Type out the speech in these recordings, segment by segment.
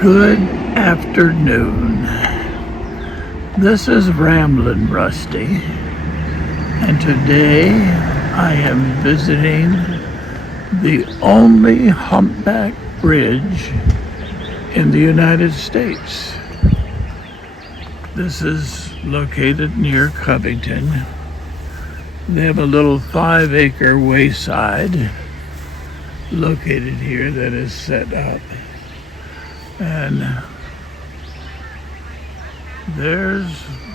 Good afternoon. This is Ramblin' Rusty, and today I am visiting the only humpback bridge in the United States. This is located near Covington. They have a little 5-acre wayside located here that is set up. And there's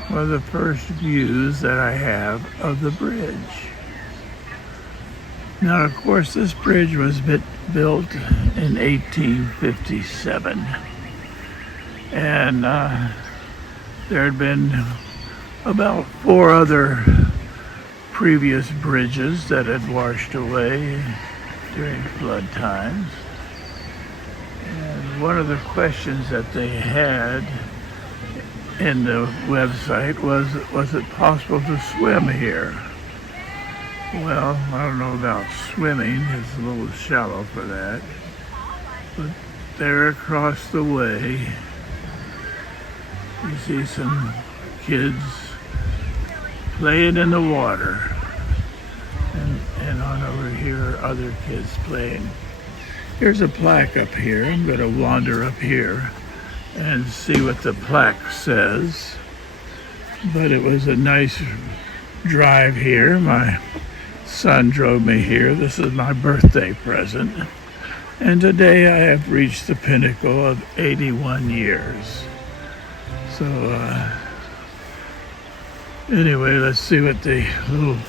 one of the first views that I have of the bridge. Now, of course, this bridge was built in 1857. And there had been about 4 other previous bridges that had washed away during flood times. And one of the questions that they had in the website was it possible to swim here? Well, I don't know about swimming. It's a little shallow for that. But there across the way, you see some kids playing in the water. And on over here are other kids playing. Here's a plaque up here. I'm going to wander up here and see what the plaque says. But it was a nice drive here. My son drove me here. This is my birthday present. And today I have reached the pinnacle of 81 years. So anyway, let's see what the little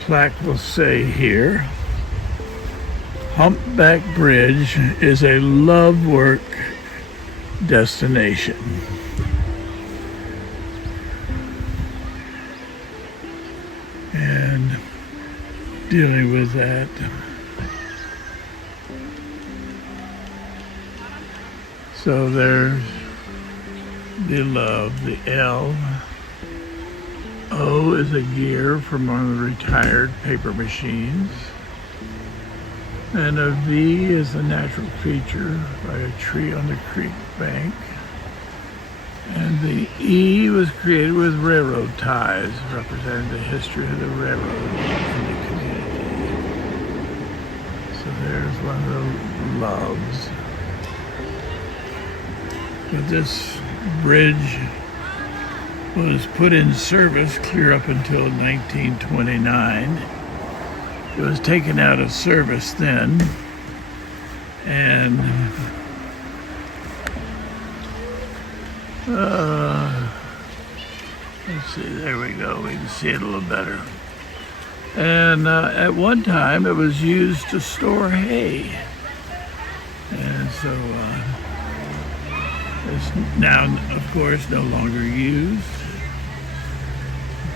plaque will say here. Humpback Bridge is a love work destination. And dealing with that, so there's the love, the L. O is a gear from one of the retired paper machines. And a V is a natural feature by a tree on the creek bank. And the E was created with railroad ties, representing the history of the railroad in the community. So there's one of the loves. But this bridge was put in service clear up until 1929. It was taken out of service then, and let's see, there we go, we can see it a little better. And at one time it was used to store hay, and so it's now, of course, no longer used.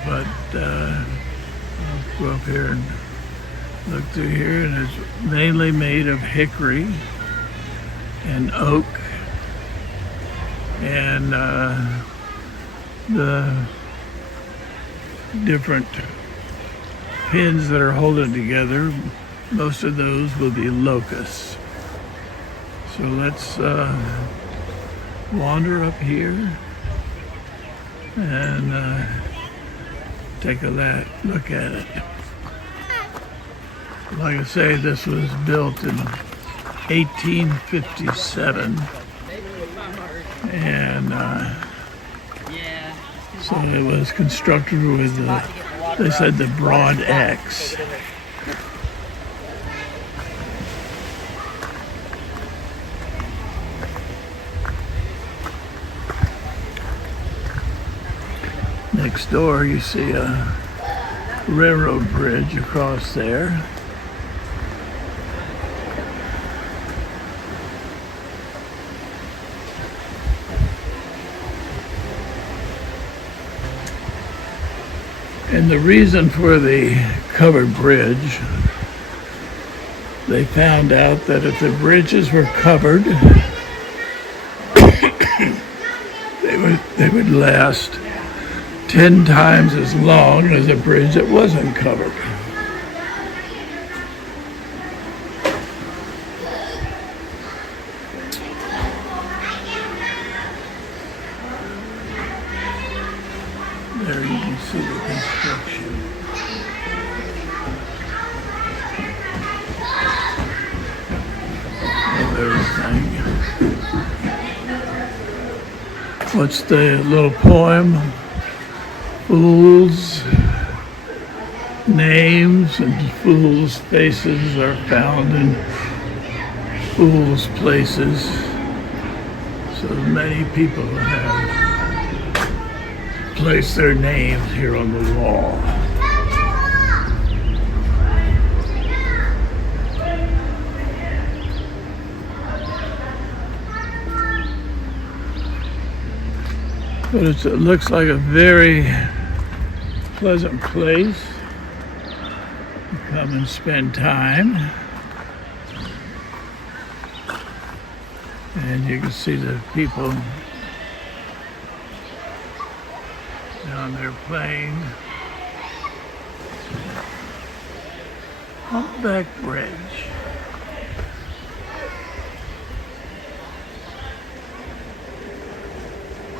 But I'll go up here and look through here, and it's mainly made of hickory and oak, and the different pins that are holding together, most of those will be locusts. So let's wander up here and take a look at it. Like I say, this was built in 1857, and so it was constructed with, they said, the broad X. Next door, you see a railroad bridge across there. And the reason for the covered bridge, they found out that if the bridges were covered, they would last 10 times as long as a bridge that wasn't covered. can see the construction. Of everything. What's the little poem? Fools' names and fools' faces are found in fools' places. So many people have placed their names here on the wall. But it looks like a very pleasant place to come and spend time. And you can see the people down there playing. Humpback Bridge.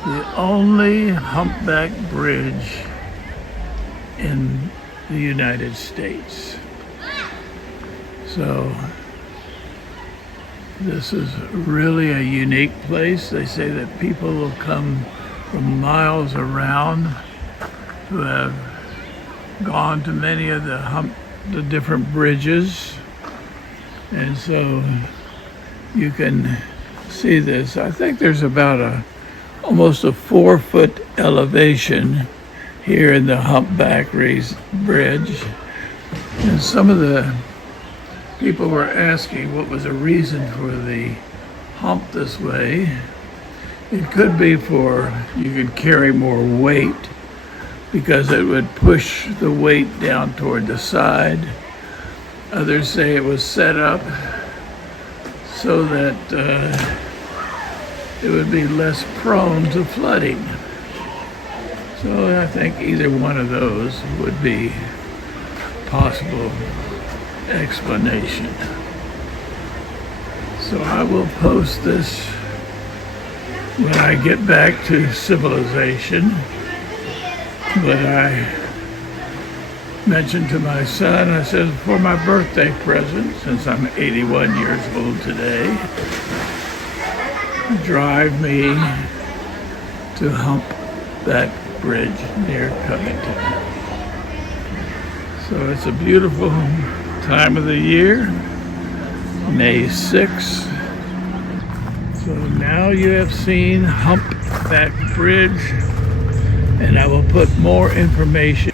The only humpback bridge in the United States. So this is really a unique place. They say that people will come from miles around who have gone to many of the different bridges. And so you can see this. I think there's about almost a 4-foot elevation here in the Humpback Bridge. And some of the people were asking what was the reason for the hump this way. It could be for you could carry more weight because it would push the weight down toward the side. Others say it was set up so that it would be less prone to flooding. So I think either one of those would be possible explanation. So I will post this when I get back to civilization. But I mentioned to my son, I said, for my birthday present, since I'm 81 years old today, drive me to Humpback Bridge near Covington. So it's a beautiful time of the year, May 6th. So now you have seen Humpback Bridge, and I will put more information.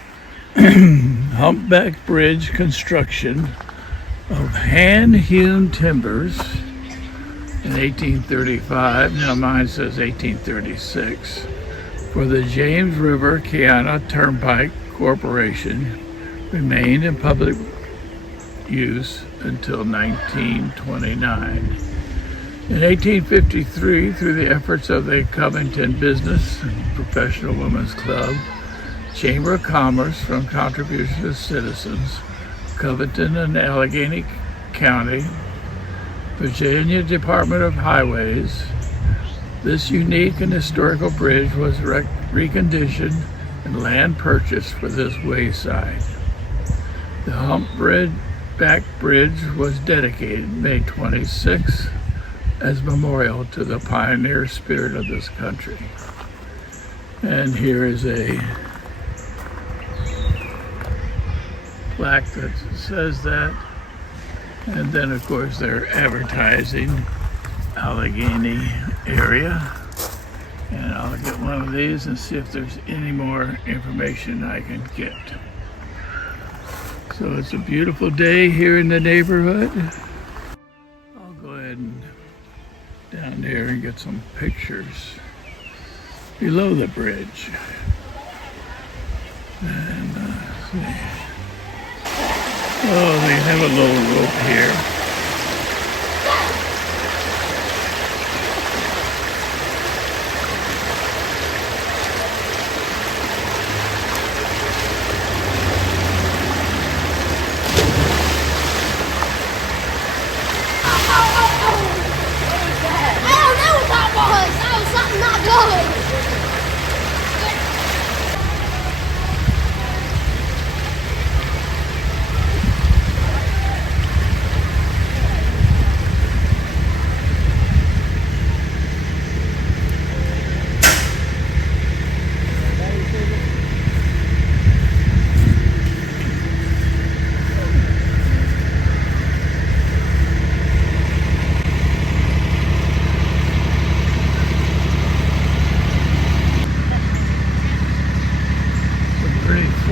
Humpback Bridge construction of hand-hewn timbers in 1835, now mine says 1836, for the James River Kanawha Turnpike Corporation remained in public use until 1929. In 1853, through the efforts of the Covington Business and Professional Women's Club, Chamber of Commerce from contributions of citizens, Covington and Alleghany County, Virginia Department of Highways, this unique and historical bridge was reconditioned and land purchased for this wayside. The Humpback Bridge was dedicated May 26th as memorial to the pioneer spirit of this country. And here is a plaque that says that. And then, of course, they're advertising Allegheny area. And I'll get one of these and see if there's any more information I can get. So it's a beautiful day here in the neighborhood. I'll go ahead and down there and get some pictures below the bridge. And see. Oh, they have a little rope here.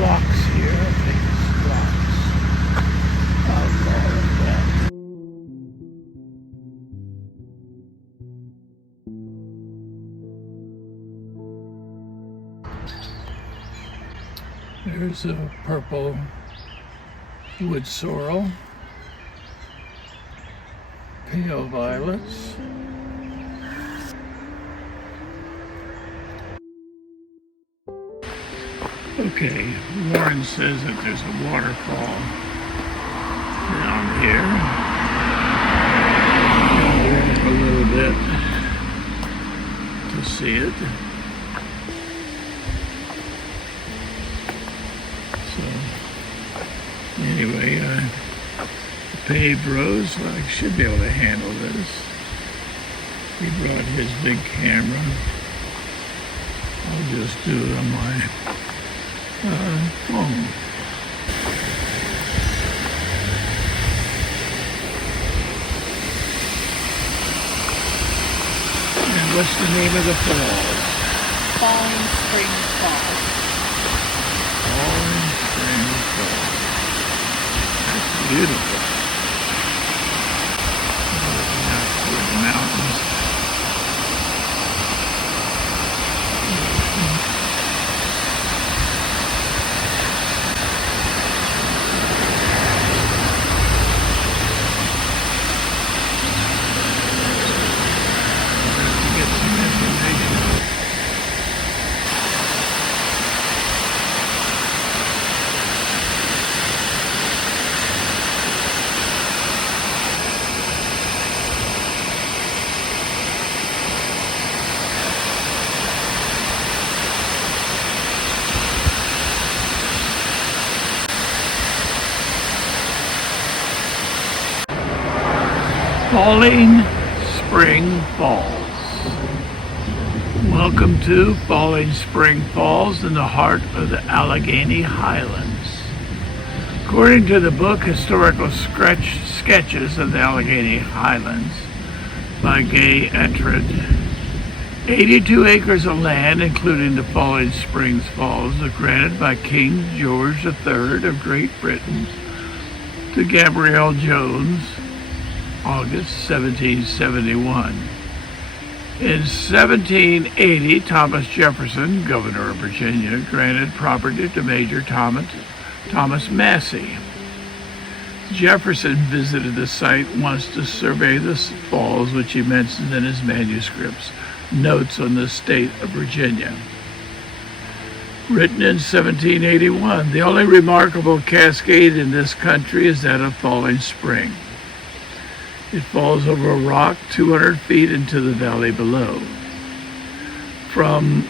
locks here. I think it's locks. I'll call it that. There's a purple wood sorrel, pale violets. Okay, Warren says that there's a waterfall down here. I'll walk a little bit to see it. So, anyway, the paved roads, well, I should be able to handle this. He brought his big camera. I'll just do it on my phone. And what's the name of the falls? Falling Spring Falls. Falling Spring Falls. That's beautiful. Looking out toward the mountains. Falling Spring Falls. Welcome to Falling Spring Falls in the heart of the Alleghany Highlands. According to the book Historical Sketches of the Alleghany Highlands by Gay Ettred, 82 acres of land, including the Falling Springs Falls, was granted by King George III of Great Britain to Gabrielle Jones, August 1771. In 1780, Thomas Jefferson, governor of Virginia, granted property to Major Thomas Massey. Jefferson visited the site once to survey the falls, which he mentions in his manuscripts, Notes on the State of Virginia. Written in 1781, the only remarkable cascade in this country is that of Falling Spring. It falls over a rock 200 feet into the valley below. From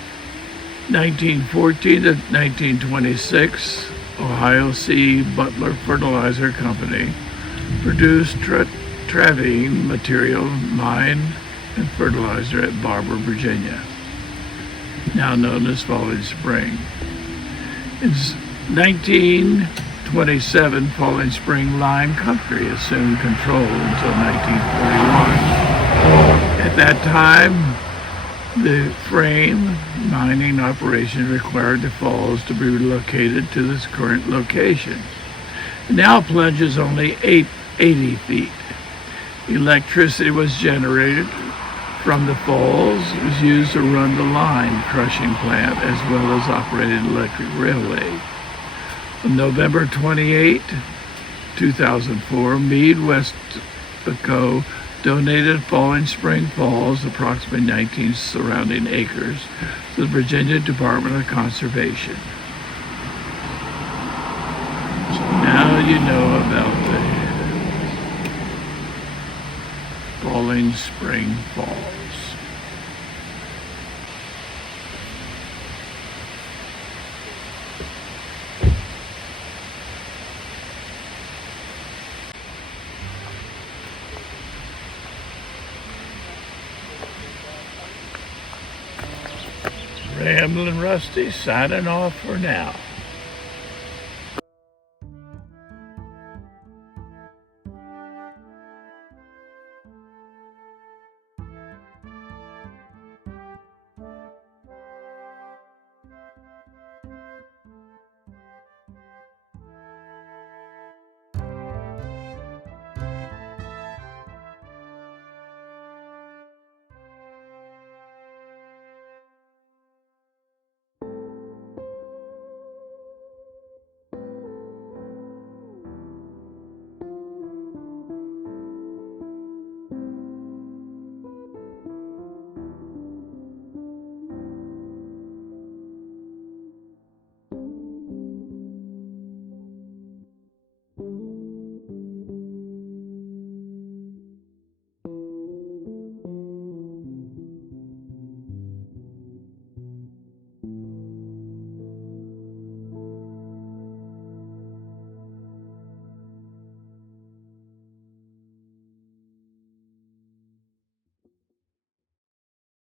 1914 to 1926, Ohio C. Butler Fertilizer Company produced ravaging material, mine, and fertilizer at Barber, Virginia, now known as Falling Spring. In 1927, Falling Spring Lime Company assumed control until 1941. At that time, the frame mining operation required the falls to be relocated to this current location. It now plunges only 80 feet. Electricity was generated from the falls. It was used to run the lime crushing plant as well as operated electric railway. On November 28, 2004, Mead Westco donated Falling Spring Falls, approximately 19 surrounding acres, to the Virginia Department of Conservation. So now you know about the Falling Spring Falls. Ramblin' Rusty signing off for now.